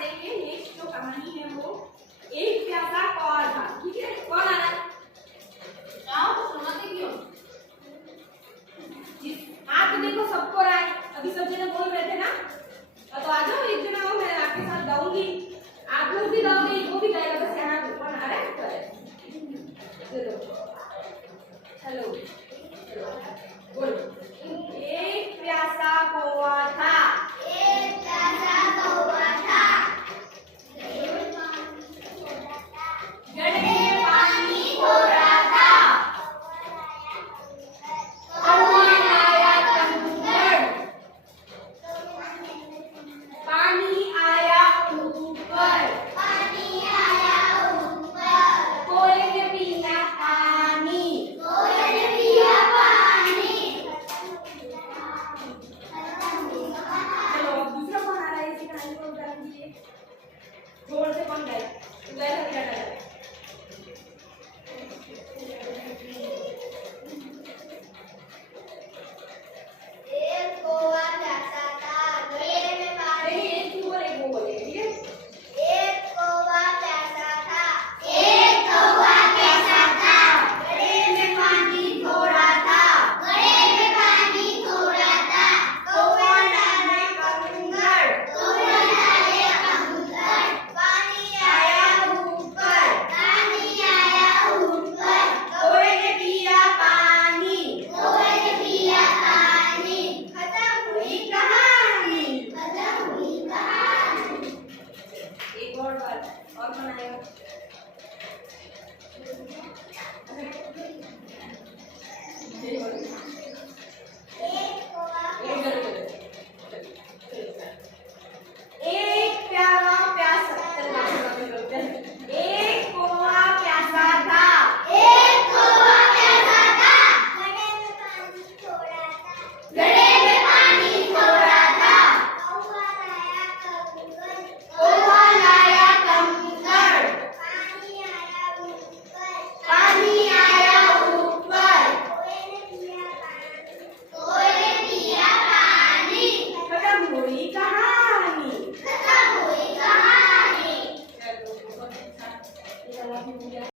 पढ़ेंगे। नेक्स्ट जो कहानी है वो एक प्यासा कौआ था। ठीक है, कौन आ रहा है? आओ सुनाते क्यों? हाथ देखो सबको रहा है। अभी सब जने बोल रहे थे ना, तो आ जाओ, एक जना आओ, मैं आपके साथ गाऊंगी, आप लोग भी गाओगे, वो भी गाएगा। बस यहाँ कौन आ रहा है? चलो हेलो।